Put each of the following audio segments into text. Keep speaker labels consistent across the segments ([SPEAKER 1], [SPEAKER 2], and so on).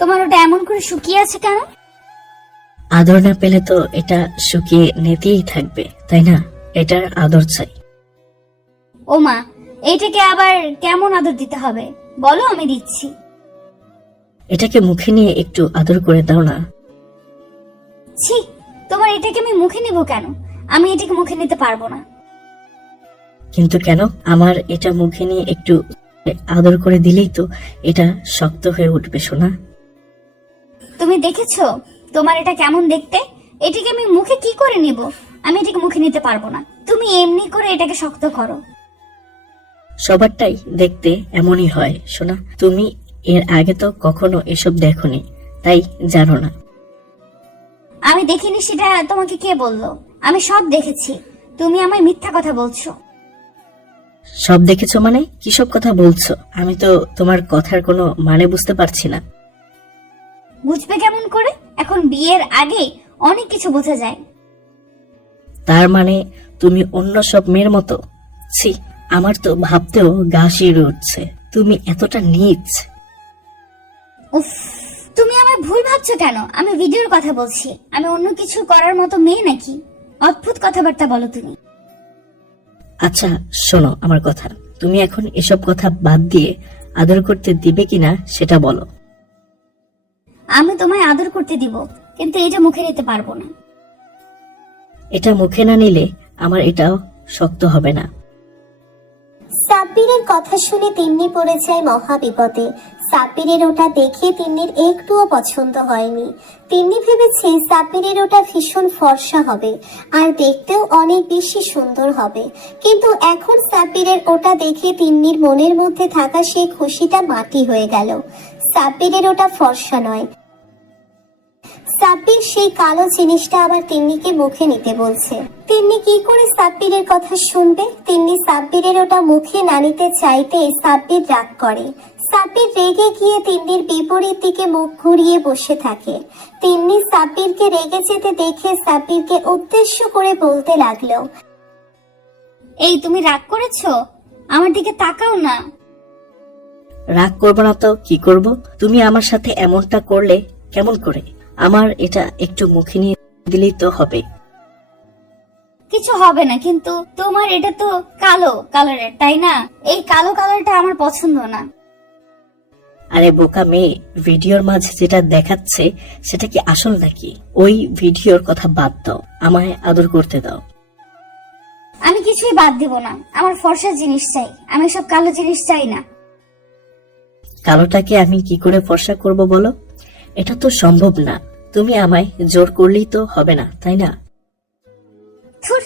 [SPEAKER 1] তোমার ওটা এমন করে শুকিয়ে আছে কেন?
[SPEAKER 2] আদর না পেলে তো এটা শুকিয়ে নেতেই থাকবে তাই না? এটার আদর চাই।
[SPEAKER 1] ও মা এইটাকে আবার কেমন আদর দিতে হবে? বলো আমি দিচ্ছি।
[SPEAKER 2] এটাকে মুখে নিয়ে একটু আদর করে দাও না।
[SPEAKER 1] ছি তোমার এটাকে আমি মুখে নিব কেন? আমি এটাকে মুখে নিতে পারব না।
[SPEAKER 2] কিন্তু কেন? আমার এটা মুখে নিয়ে একটু আদর করে দিলেই তো এটা শক্ত হয়ে উঠবে শোনা
[SPEAKER 1] তুমি দেখেছ? তোমার এটা কেমন দেখতে? এটাকে আমি মুখে কি করে নিব? আমি এটাকে মুখে নিতে পারব না। তুমি এমনি করে এটাকে শক্ত করো।
[SPEAKER 2] সবারটাই দেখতে এমনই হয় শোনা তুমি এর আগে তো কখনো এসব দেখোনি তাই জানো না।
[SPEAKER 1] আমি দেখিনি সেটা তোমাকে কে বলল? আমি সব দেখেছি। তুমি আমায় মিথ্যা কথা বলছো।
[SPEAKER 2] সব দেখেছ মানে? কিসব কথা বলছো? আমি তো তোমার কথার কোনো মানে বুঝতে পারছি না।
[SPEAKER 1] বুঝবে কেমন করে? এখন বিয়ের আগে অনেক কিছু বোঝা যায়।
[SPEAKER 2] তার মানে তুমি অন্য সব মেয়ের মতো? ছি আমার তো ভাবতেও গা শিউরে উঠছে। তুমি এতটা নিচ।
[SPEAKER 1] উফ তুমি আমায় ভুল ভাবছ কেন? আমি ভিডিওর কথা বলছি। আমি অন্য কিছু করার মতো মেয়ে নাকি? অদ্ভুত কথাবার্তা বলো তুমি।
[SPEAKER 2] আচ্ছা শোনো আমার কথা। তুমি এখন এসব কথা বাদ দিয়ে আদর করতে দিবে কিনা সেটা বলো।
[SPEAKER 1] আমি তোমায় আদর করতে দিব কিন্তু এটা মুখে নিতে পারব না।
[SPEAKER 2] এটা মুখে না নিলে আমার এটাও শক্ত হবে না।
[SPEAKER 3] সাব্বিরের কথা শুনে তিন্নি পড়ে যায় মহা বিপদে সাব্বিরের ওটা দেখে তিন্নির একটুও পছন্দ হয়নি। তিন্নি ভেবেছে সাব্বিরের ওটা ভীষণ ফর্সা হবে আর দেখতেও অনেক বেশি সুন্দর হবে। কিন্তু এখন সাব্বিরের ওটা দেখে তিন্নির মনের মধ্যে থাকা সেই খুশিটা মাটি হয়ে গেল। সাব্বিরের ওটা ফর্সা নয় সাব্বির সেই কালো জিনিসটা আবার তিন্নিকে মুখে নিতে বলছে। তিন্নি কি করে সাব্বিরের কথা শুনবে? তিন্নি সাব্বিরের ওটা মুখে না নিতে চাইতে সাব্বির রাগ করে। সাব্বির রেগে গিয়ে তিন্নির বিপরীত দিকে মুখ ঘুরিয়ে বসে থাকে। তিন্নি সাব্বিরকে রেগে যেতে দেখে সাব্বিরকে উদ্দেশ্য করে বলতে লাগল,
[SPEAKER 1] এই তুমি রাগ করেছ? আমার দিকে তাকাও না।
[SPEAKER 2] রাগ করব না তো? কি করব? তুমি আমার সাথে এমনটা করলে কেমন করে? আমার এটা একটু মুখে নিয়ে দিলেই তো হবে।
[SPEAKER 1] কিছু হবে না কিন্তু তোমার এটা তো কালো কালারের তাই না? এই কালো কালারটা আমার পছন্দ না।
[SPEAKER 2] আরে বোকা মেয়ে ভিডিওর মাঝে যেটা দেখাচ্ছে সেটা কি আসল নাকি? ওই ভিডিওর কথা বাদ দাও আমায় আদর করতে দাও।
[SPEAKER 1] আমি কিছুই বাদ দিব না আমার ফর্সা জিনিস চাই আমি সব কালো জিনিস চাই না।
[SPEAKER 2] কালোটাকে আমি কি করে ফর্সা করব বলো? এটা তো সম্ভব না। তুমি আমায় জোর করলেই তো হবে না তাই না?
[SPEAKER 1] থুর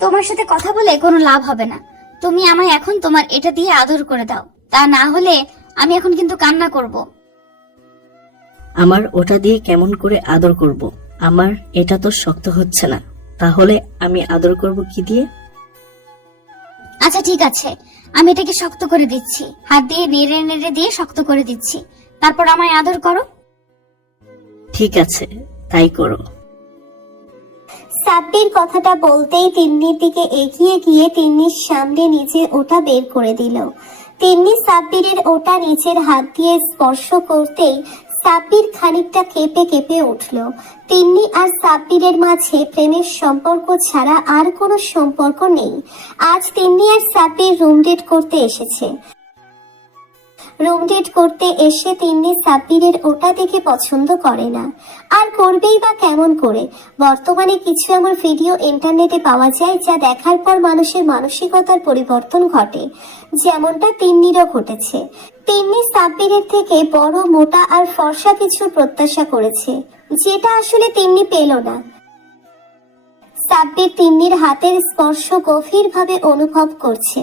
[SPEAKER 1] তোমার সাথে কথা বলে কোনো লাভ হবে না। তুমি আমায় এখন তোমার এটা দিয়ে আদর করে দাও। তা না হলে আমি এখন কিন্তু কান্না করব।
[SPEAKER 2] আমার ওটা দিয়ে কেমন করে আদর করব? আমার এটা তো শক্ত হচ্ছে না। তাহলে আমি আদর করব কি দিয়ে?
[SPEAKER 1] আচ্ছা ঠিক আছে। আমি এটাকে শক্ত করে দিচ্ছি। হাত দিয়ে নেড়ে নেড়ে দিয়ে শক্ত করে দিচ্ছি। তারপর আমায় আদর করো।
[SPEAKER 2] ঠিক আছে, তাই করো।
[SPEAKER 3] সাব্বির কথাটা বলতেই তিন্নির দিকে এগিয়ে গিয়ে তিন্নির সামনে নিজে ওটা বের করে দিল। তিন্নি সাব্বিরের ওটা নিজের হাত দিয়ে স্পর্শ করতেই সাব্বির খানিকটা কেঁপে কেঁপে উঠল। তিন্নি আর সাব্বিরের মাঝে প্রেমের সম্পর্ক ছাড়া আর কোনো সম্পর্ক নেই। আজ তিন্নি আর সাব্বির রুম ডেট করতে এসেছে। রুম ডেট করতে এসে তিন্নি সাব্বিরের ওটা দেখে পছন্দ করে না। আর করবেই বা কেমন করে? বর্তমানে কিছু এমন ভিডিও ইন্টারনেটে পাওয়া যায় যা দেখার পর মানুষের মানসিকতার পরিবর্তন ঘটে। যেমনটা তিন্নিরও ঘটেছে। তিন্নি সাব্বিরের থেকে বড়, মোটা আর ফর্সা কিছু প্রত্যাশা করেছে। যেটা আসলে তিন্নি পেল না। সাব্বির তিন্নির হাতের স্পর্শ গভীরভাবে অনুভব করছে।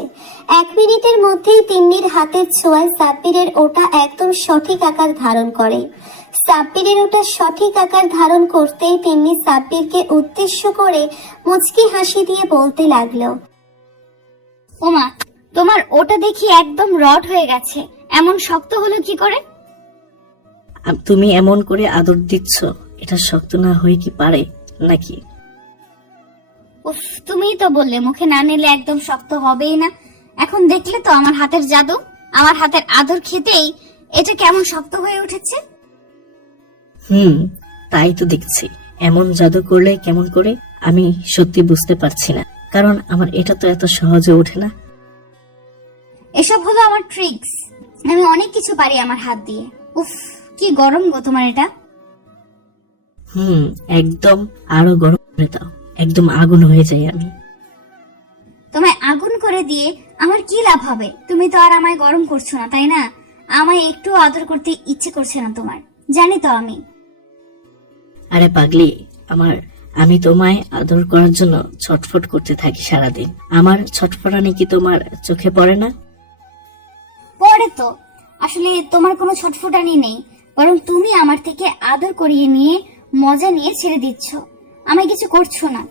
[SPEAKER 3] এক মিনিটের মধ্যেই তিন্নির হাতের ছোঁয়ায় সাব্বিরের ওটা একদম সঠিক আকার ধারণ করে। সাব্বিরের ওটা সঠিক আকার ধারণ করতেই তিন্নি সাব্বিরকে উদ্দেশ্য করে মুচকি হাসি দিয়ে বলতে লাগল,
[SPEAKER 1] ওমা, তোমার ওটা দেখি একদম রড হয়ে গেছে। এমন শক্ত হলো কি করে?
[SPEAKER 2] তুমি এমন করে আদর দিচ্ছ, এটা শক্ত না হয়ে কি পারে, নাকি?
[SPEAKER 1] উফ তুমিই তো বললে মুখে না নিলে একদম শক্ত হবেই না। এখন দেখলে তো আমার হাতের জাদু আমার হাতের আদর খেতেই এটা কেমন শক্ত হয়ে উঠেছে।
[SPEAKER 2] হুম তাই তো দেখছি। এমন জাদু করলে কেমন করে আমি সত্যি বুঝতে পারছি না। কারণ আমার এটা তো এত সহজে ওঠে না।
[SPEAKER 1] এসব হলো আমার ট্রিক্স আমি অনেক কিছু পারি আমার হাত দিয়ে। উফ কি গরম গো তোমার এটা।
[SPEAKER 2] হুম একদম আরও গরম করে দাও। একদম আগুন হয়ে যাই আমি
[SPEAKER 1] তোমায় আগুন করে দিয়ে আমার কি লাভ হবে? তুমি তো আর আমায় গরম করছ না তাই না? আমায় একটু আদর করতে ইচ্ছে করছে না তোমার। জানি তো আমি।
[SPEAKER 2] আরে পাগলি আমার আমি তোমায় আদর করার জন্য ছটফট করতে থাকি সারাদিন। আমার ছটফটানি কি তোমার চোখে পড়ে না?
[SPEAKER 1] পরে তো। আসলে তোমার কোনো ছটফটানি নেই বরং তুমি আমার থেকে আদর করিয়ে নিয়ে মজা নিয়ে ছেড়ে দিচ্ছ। আমায় কিছু করছ না।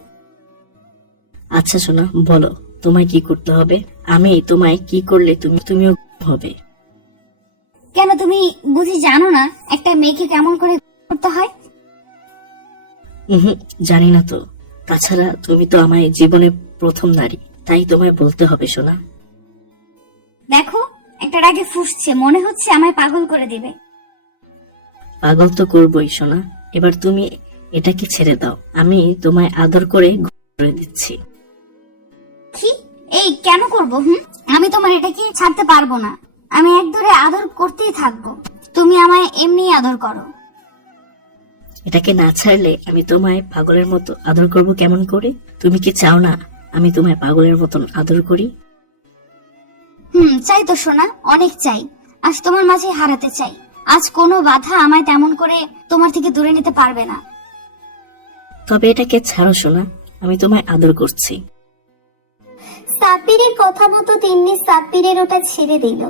[SPEAKER 2] আচ্ছা শোনা বলো তোমায় কি করতে হবে? আমি তোমায় কি করলে তুমি তুমিও হবে।
[SPEAKER 1] কেন তুমি বুঝি জানো না একটা মেয়েকে কেমন করে করতে হয়?
[SPEAKER 2] জানি না তো। তাছাড়া তুমি তো আমায় জীবনে প্রথম নারী তাই তোমায় বলতে হবে শোনা
[SPEAKER 1] দেখো একটা রাগে ফুসছে মনে হচ্ছে আমায় পাগল করে দিবে।
[SPEAKER 2] পাগল তো করবই শোনা এবার তুমি এটাকে ছেড়ে দাও। আমি তোমায় আদর করে করে দিচ্ছি।
[SPEAKER 1] কি এই কেন করব হুম? আমি তোমার এটাকে ছাড়তে পারব না। আমি এক ধরে আদর করতেই থাকব। তুমি আমায় এমনি আদর করো।
[SPEAKER 2] এটাকে না ছাড়লে আমি তোমায় পাগলের মতো আদর করব কেমন করে? তুমি কি চাও না আমি তোমায় পাগলের মতন আদর করি?
[SPEAKER 1] হুম চাই তো সোনা অনেক চাই। আজ তোমার মাঝে হারাতে চাই। আজ কোনো বাধা আমায় তেমন করে তোমার থেকে দূরে নিতে পারবে না।
[SPEAKER 2] তবে এটাকে ছাড়ো শোনা আমি তোমায় আদর করছি।
[SPEAKER 3] সাব্বিরের কথা মতো তিন্নি সাব্বিরের ওটা ছেড়ে দিল।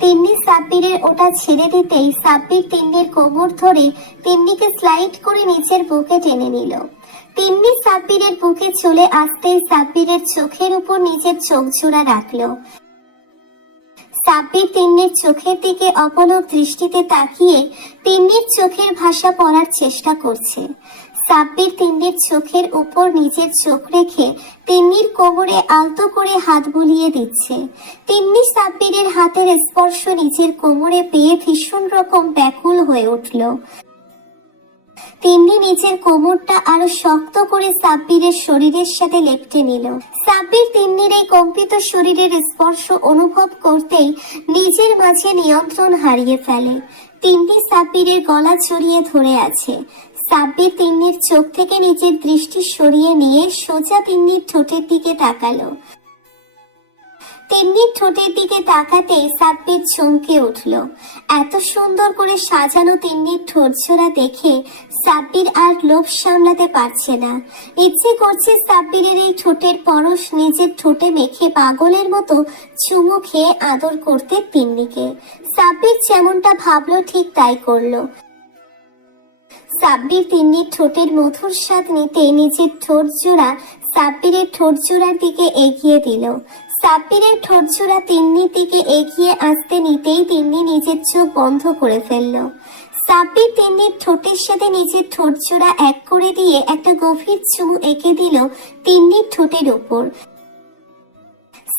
[SPEAKER 3] তিন্নি সাব্বিরের ওটা ছেড়ে দিতেই সাব্বির তিন্নির কোমর ধরে তিন্নিকে স্লাইড করে নিচের বুকে টেনে নিল। তিন্নি সাব্বিরের বুকে চলে আসতেই সাব্বিরের চোখের উপর নিজের চোখ জোড়া রাখল। সাব্বির তিন্নির চোখের দিকে অপলক দৃষ্টিতে তাকিয়ে তিন্নির চোখের ভাষা পড়ার চেষ্টা করছে। সাব্বির তিন্নির চোখের উপর নিজের চোখ রেখে তিন্নির কোমরে আলতো করে হাত বুলিয়ে দিচ্ছে। তিন্নি সাব্বিরের হাতের স্পর্শ নিজের কোমরে পেয়ে ভীষণ রকম ব্যাকুল হয়ে উঠল। তিন্নি নিজের কোমরটা আরও শক্ত করে সাব্বিরের শরীরের সাথে লেপটে নিল। সাব্বির তিন্নির এই কম্পিত শরীরের স্পর্শ অনুভব করতেই নিজের মাঝে নিয়ন্ত্রণ হারিয়ে ফেলে। তিন্নি সাব্বিরের গলা ছড়িয়ে ধরে আছে। সাব্বির তিন্নির চোখ থেকে নিজের দৃষ্টি সরিয়ে নিয়ে সোজা তিন্নির ঠোঁটের দিকে তাকালো। তিন্নির ঠোঁটের দিকে তাকাতেই সাব্বির চমকে উঠল। এত সুন্দর করে সাজানো তিন্নির ঠোঁটছড়া দেখে সাব্বির আর লোভ সামলাতে পারছে না। ইচ্ছে করছে সাব্বিরের এই ঠোঁটের পরশ নিজের ঠোঁটে মেখে পাগলের মতো চুমু খেয়ে আদর করতে তিন্নিকে। সাব্বির যেমনটা ভাবলো ঠিক তাই করল। সাব্বির তিন্নির ঠোঁটের মধুর স্বাদ নিতে নিজের ঠোঁট জোড়া সাব্বিরের ঠোঁট জোড়ার দিকে এগিয়ে দিল। সাব্বিরের ঠোঁট জোড়া তিন্নির দিকে এগিয়ে আসতে নিতেই তিন্নি নিজের চোখ বন্ধ করে ফেলল। সাব্বির তিন্নির ঠোঁটের সাথে নিজের ঠোঁট জোড়া এক করে দিয়ে একটা গভীর চুমু এঁকে দিল তিন্নির ঠোঁটের উপর।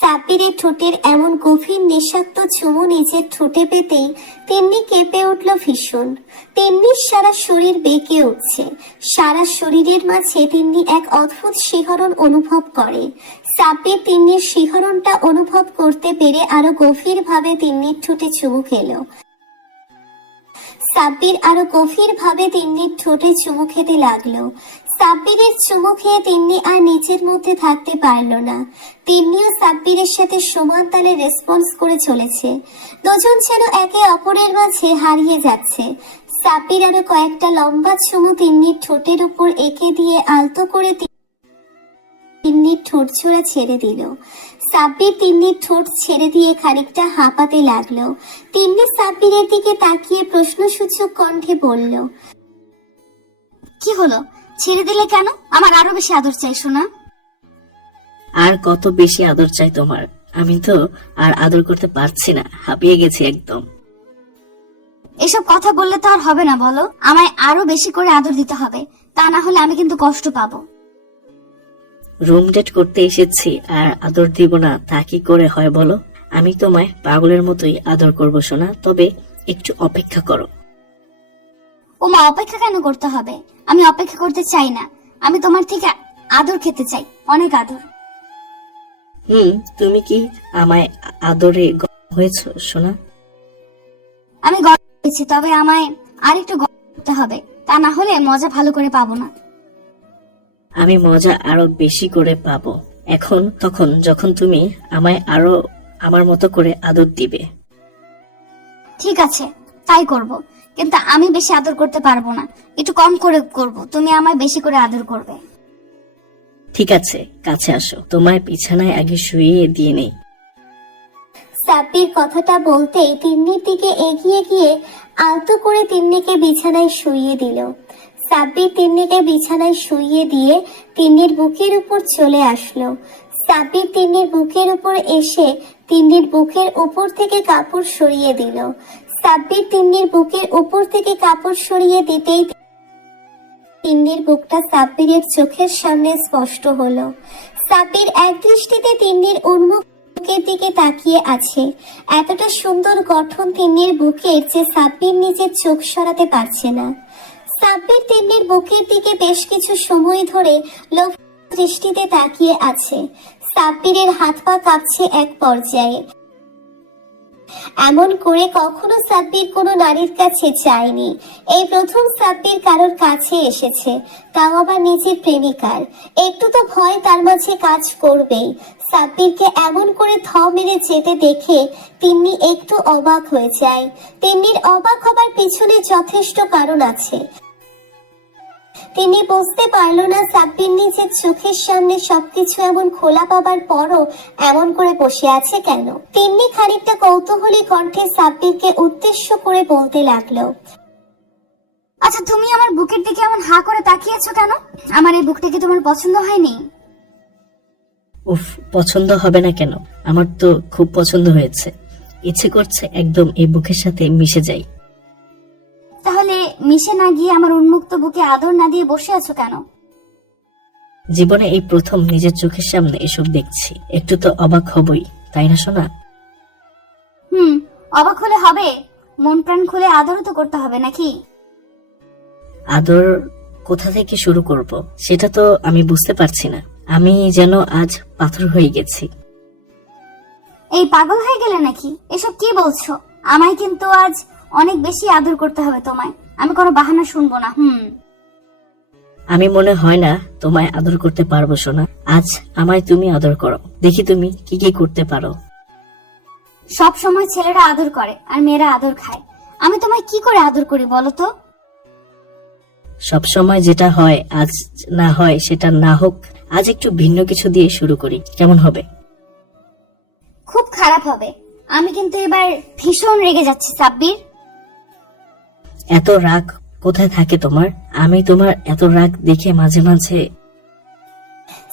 [SPEAKER 3] সাব্বিরের ঠোঁটের এমন গভীর নিঃশাক্ত চুমু নিজের ঠোঁটে পেতেই তেমনি কেঁপে উঠল ভীষণ। তেমনি সারা শরীর বেঁকে উঠছে। সারা শরীরের মাঝে তিন্নি এক অদ্ভুত শিহরণ অনুভব করে। সাব্বির তিন্নির শিহরণটা অনুভব করতে পেরে আরও গভীরভাবে তিন্নির ঠোঁটে চুমু খেলো। সাব্বির আরও গভীর ভাবে তিন্নির ঠোঁটে চুমু খেতে লাগল। সাব্বিরের চুমু খেয়ে তিন্নি আর নিচের মধ্যে থাকতে পারল না। তিন্নিও সাব্বিরের সাথে সমান তালে রেসপন্স করে চলেছে। দুজন যেন একে অপরের মাঝে হারিয়ে যাচ্ছে। সাব্বির আরও কয়েকটা লম্বা চুমু তিন্নির ঠোঁটের উপর এঁকে দিয়ে আলতো করে তিন্নির ঠোঁট ছোড়া ছেড়ে দিল। সাব্বির তিন্নির ঠোঁট ছেড়ে দিয়ে খানিকটা হাঁপাতে লাগল। তিন্নি সাব্বিরের দিকে তাকিয়ে প্রশ্নসূচক কণ্ঠে বলল,
[SPEAKER 1] কি হলো? ছেড়ে দিলে কেন? আমার আরও বেশি আদর চাই শোনা
[SPEAKER 2] আর কত বেশি আদর চাই তোমার? আমি তো আর আদর করতে পারছি না হাঁপিয়ে গেছি একদম।
[SPEAKER 1] এসব কথা বললে তো আর হবে না বলো। আমায় আরও বেশি করে আদর দিতে হবে। তা না হলে আমি কিন্তু কষ্ট পাবো।
[SPEAKER 2] রুম ডেট করতে এসেছি আর আদর দিব না তা কি করে হয় বলো? আমি তোমায় পাগলের মতোই আদর করব শোনা তবে একটু অপেক্ষা করো।
[SPEAKER 1] ও মা অপেক্ষা কেন করতে হবে? আমি অপেক্ষা করতে চাই না। আমি তোমার থেকে আদর খেতে চাই অনেক আদর।
[SPEAKER 2] হুম তুমি কি আমায় আদরে হয়েছ সোনা?
[SPEAKER 1] আমি গর্ব তবে আমায় আর একটু গর্ব করতে হবে। তা না হলে মজা ভালো করে পাবো না।
[SPEAKER 2] আমি মজা আরও বেশি করে পাবো। এখন তখন যখন তুমি আমায় আরও আমার মতো করে আদর দিবে।
[SPEAKER 1] ঠিক আছে তাই করব। কিন্তু আমি বেশি আদর করতে পারব না। একটু কম করে করব। তুমি আমায় বেশি করে আদর করবে।
[SPEAKER 2] ঠিক আছে কাছে আসো। তোমায় বিছানায় আগে শুইয়ে দিয়ে নেই।
[SPEAKER 3] সাব্বির কথাটা বলতেই তিন্নির দিকে এগিয়ে গিয়ে আলতো করে তিন্নিকে বিছানায় শুইয়ে দিল। সাব্বির তিন্নিকে বিছানায় শুইয়ে দিয়ে তিন্নির বুকের উপর চলে আসলো। সাব্বির তিন্নির বুকের উপর এসে তিন্নির বুকের উপর থেকে কাপড় সরিয়ে দিল। সাব্বির তিন্নির বুকের উপর থেকে কাপড় সরিয়ে দিতেই তিন্নির বুকটা সাব্বিরের চোখের সামনে স্পষ্ট হলো। সাব্বির এক দৃষ্টিতে তিন্নির উন্মুখ বুকের দিকে তাকিয়ে আছে। এতটা সুন্দর গঠন তিন্নির বুকের যে সাব্বির নিজের চোখ সরাতে পারছে না। সাব্বির তিন্নির বুকের দিকে বেশ কিছু সময় ধরে লোভ দৃষ্টিতে তাকিয়ে আছে। সাব্বিরের হাত পা কাঁপছে এক পর্যায়ে। এমন করে কখনো সাব্বির কোনো নারীর কাছে যায়নি। এই প্রথম সাব্বির কারোর কাছে এসেছে, তাও আবার নিজের প্রেমিকার। একটু তো ভয় তার মাঝে কাজ করবেই। সাব্বিরকে এমন করে থ মেরে যেতে দেখে তিন্নি একটু অবাক হয়ে যায়। তিন্নির অবাক হবার পিছনে যথেষ্ট কারণ আছে। তিনি বুঝতে পারল না সাব্বির নিজের চোখের সামনে সবকিছু এমন খোলা পাবার পরও এমন করে বসে আছে কেন? তিন্নি খানিকটা কৌতূহলী কণ্ঠে সাব্বিরকে উদ্দেশ্য করে বলতে লাগল
[SPEAKER 1] আচ্ছা তুমি আমার বুকের দিকে এমন হা করে তাকিয়েছো কেন? আমার এই বুকটা কি তোমার পছন্দ হয়নি?
[SPEAKER 2] উফ পছন্দ হবে না কেন? আমার তো খুব পছন্দ হয়েছে। ইচ্ছে করছে একদম এই বুকের সাথে মিশে যাই।
[SPEAKER 1] মিশে না গিয়ে আমার উন্মুক্ত বুকে আদর না দিয়ে বসে আছো কেন?
[SPEAKER 2] জীবনে এই প্রথম নিজের চোখের সামনে এসব দেখছি। একটু তো অবাক হবই তাই না শোনা
[SPEAKER 1] হুম অবাক হলে হবে। মন প্রাণ খুলে আদরও তো করতে হবে নাকি?
[SPEAKER 2] আদর কোথা থেকে শুরু করব? সেটা তো আমি বুঝতে পারছি না। আমি যেন আজ পাথর হয়ে গেছি।
[SPEAKER 1] এই পাগল হয়ে গেলে নাকি? এসব কি বলছো? আমায় কিন্তু আজ অনেক বেশি আদর করতে হবে তোমায়। আমি কোনো বাহানা শুনব না হুম।
[SPEAKER 2] আমি মনে হয় না তোমায় আদর করতে পারব শোনা আজ আমায় তুমি আদর করো। দেখি তুমি কি কি করতে পারো।
[SPEAKER 1] সব সময় ছেলেরা আদর করে আর মেয়েরা আদর খায়। আমি তোমায় কি করে আদর করি বলো তো?
[SPEAKER 2] সব সময় যেটা হয় আজ না হয় সেটা না হোক আজ একটু ভিন্ন কিছু দিয়ে শুরু করি। কেমন হবে?
[SPEAKER 1] খুব খারাপ হবে। আমি কিন্তু এবার ভীষণ রেগে যাচ্ছি সাব্বির।
[SPEAKER 2] এত রাগ কোথায় থাকে তোমার? আমি তোমার এত রাগ দেখে মাঝে মাঝে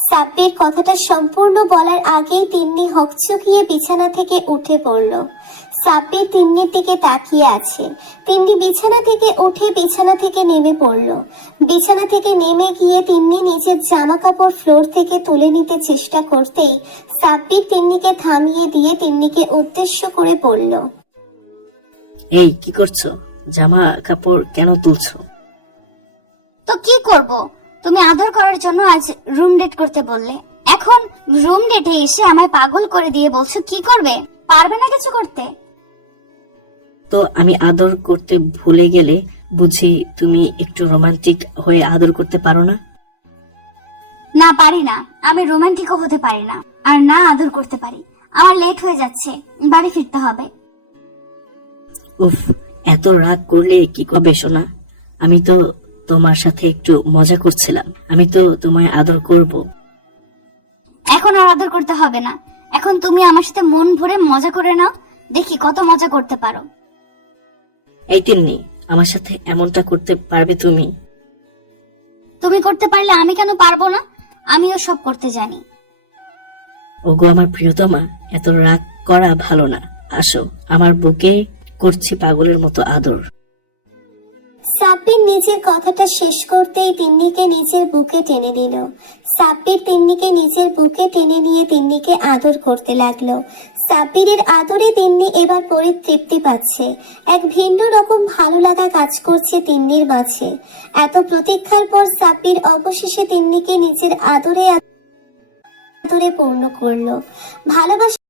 [SPEAKER 3] সাব্বির কথাটা সম্পূর্ণ বলার আগেই তিন্নি হকচকিয়ে বিছানা থেকে উঠে পড়ল। সাব্বির তিন্নির দিকে তাকিয়ে আছে। তিন্নি বিছানা থেকে উঠে বিছানা থেকে নেমে পড়ল। বিছানা থেকে নেমে গিয়ে তিন্নি নিজের জামা কাপড় ফ্লোর থেকে তুলে নিতে চেষ্টা করতেই সাব্বির তিন্নিকে থামিয়ে দিয়ে তিন্নিকে উদ্দেশ্য করে পড়ল
[SPEAKER 2] এই কি করছ? জামা কাপড় কেন তুলছো?
[SPEAKER 1] তো কি করব? তুমি আদর করার জন্য আজ রুম ডেট করতে বললে। এখন রুম ডেটে এসে আমায় পাগল করে দিয়ে বলছো কি করবে? পারবে না কিছু করতে?
[SPEAKER 2] তো আমি আদর করতে ভুলে গেলে বুঝি তুমি একটু রোমান্টিক হয়ে আদর করতে পারো না?
[SPEAKER 1] না পারি না। আমি রোমান্টিকও হতে পারি না। আর না আদর করতে পারি। আমার লেট হয়ে যাচ্ছে। বাড়ি ফিরতে হবে।
[SPEAKER 2] উফ এত রাগ করলে কি কবে শোনা আমি তো তোমার সাথে একটু মজা করছিলাম। আমি তো তোমায় আদর করব।
[SPEAKER 1] এখন আর আদর করতে হবে না। এখন তুমি আমার সাথে মন ভরে মজা করে নাও। দেখি কত মজা করতে পারো।
[SPEAKER 2] এই তিন্নি আমার সাথে এমনটা করতে পারবে তুমি?
[SPEAKER 1] তুমি করতে পারলে আমি কেন পারব না? আমিও সব করতে জানি।
[SPEAKER 2] ওগো আমার প্রিয়তমা এত রাগ করা ভালো না। আসো আমার বুকে করছি পাগলের মতো আদর।
[SPEAKER 3] সাব্বির নিজের কথাটা শেষ করতেই তিন্নিকে নিজের বুকে টেনে নিল। সাব্বির তিন্নিকে নিজের বুকে টেনে নিয়ে তিন্নিকে আদর করতে লাগল। সাব্বিরের আদরে তিন্নি এবার পরিতৃপ্তি পাচ্ছে। এক ভিন্ন রকম ভালো লাগা কাজ করছে তিন্নির মাঝে। এত প্রতীক্ষার পর সাব্বির অবশেষে তিন্নিকে নিজের আদরে আদরে পূর্ণ করল। ভালোবাসা